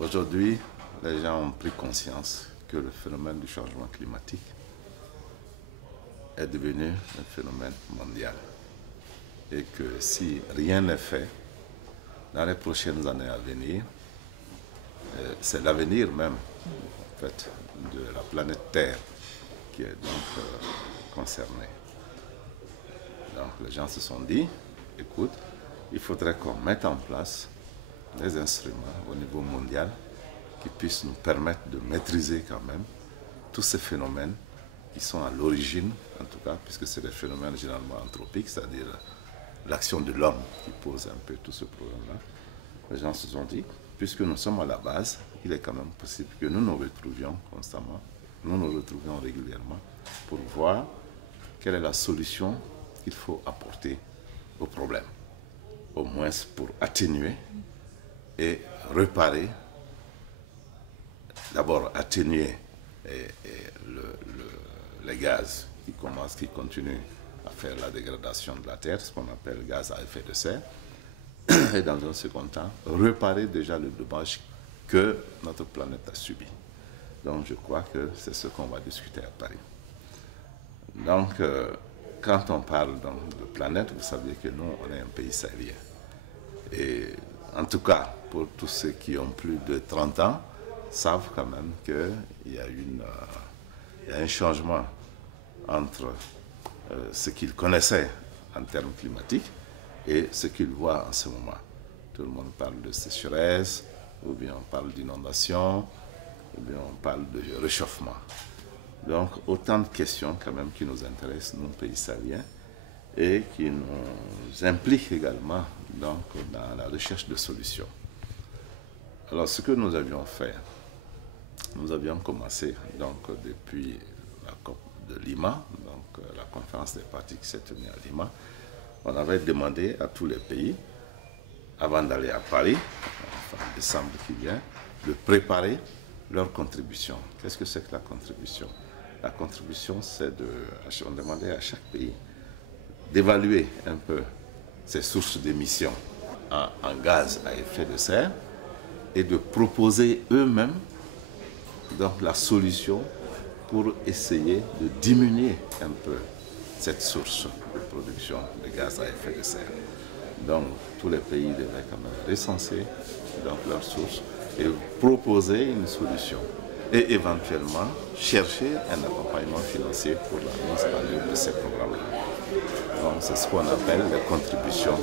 Aujourd'hui, les gens ont pris conscience que le phénomène du changement climatique est devenu un phénomène mondial et que si rien n'est fait, dans les prochaines années à venir, c'est l'avenir même en fait, de la planète Terre qui est donc concerné. Donc les gens se sont dit, écoute, il faudrait qu'on mette en place des instruments au niveau mondial qui puissent nous permettre de maîtriser quand même tous ces phénomènes qui sont à l'origine, en tout cas, puisque c'est des phénomènes généralement anthropiques, c'est-à-dire l'action de l'homme qui pose un peu tout ce problème-là. Les gens se sont dit, puisque nous sommes à la base, il est quand même possible que nous nous retrouvions constamment, nous nous retrouvions régulièrement pour voir quelle est la solution qu'il faut apporter au problème, au moins pour atténuer et réparer, d'abord atténuer les gaz qui continuent à faire la dégradation de la Terre, ce qu'on appelle gaz à effet de serre, et dans un second temps, réparer déjà le dommage que notre planète a subi. Donc je crois que c'est ce qu'on va discuter à Paris. Donc quand on parle donc, de planète, vous savez que nous, on est un pays sahélien. Et en tout cas, pour tous ceux qui ont plus de 30 ans, savent quand même qu'il y a un changement entre ce qu'ils connaissaient en termes climatiques et ce qu'ils voient en ce moment. Tout le monde parle de sécheresse, ou bien on parle d'inondation, ou bien on parle de réchauffement. Donc autant de questions quand même qui nous intéressent, nous, pays sahéliens, et qui nous impliquent également donc, dans la recherche de solutions. Alors ce que nous avions fait, nous avions commencé donc, depuis la COP de Lima, donc la conférence des parties qui s'est tenue à Lima. On avait demandé à tous les pays, avant d'aller à Paris, en décembre qui vient, de préparer leur contribution. Qu'est-ce que c'est que la contribution? La contribution, c'est on demandait à chaque pays d'évaluer un peu ses sources d'émissions en gaz à effet de serre et de proposer eux-mêmes donc la solution pour essayer de diminuer un peu cette source de production de gaz à effet de serre. Donc tous les pays devaient quand même recenser donc, leurs sources et proposer une solution et éventuellement chercher un accompagnement financier pour la mise en œuvre de ces programmes-là. Donc c'est ce qu'on appelle les contributions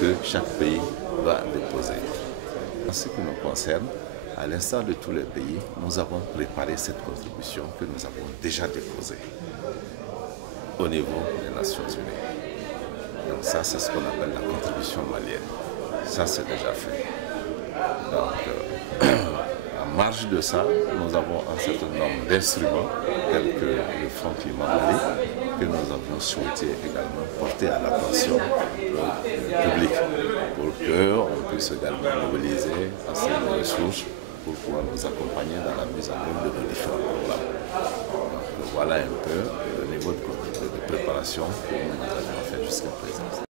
que chaque pays va déposer. En ce qui nous concerne, à l'instar de tous les pays, nous avons préparé cette contribution que nous avons déjà déposée au niveau des Nations Unies. Donc ça, c'est ce qu'on appelle la contribution malienne. Ça, c'est déjà fait. Donc, en marge de ça, nous avons un certain nombre d'instruments, tels que le Fonds Climat Mali, que nous avions souhaité également porter à l'attention publique, pour qu'on puisse également mobiliser assez de ressources pour pouvoir nous accompagner dans la mise en œuvre de nos différents programmes. Donc, voilà un peu le niveau de préparation que nous avions fait jusqu'à présent.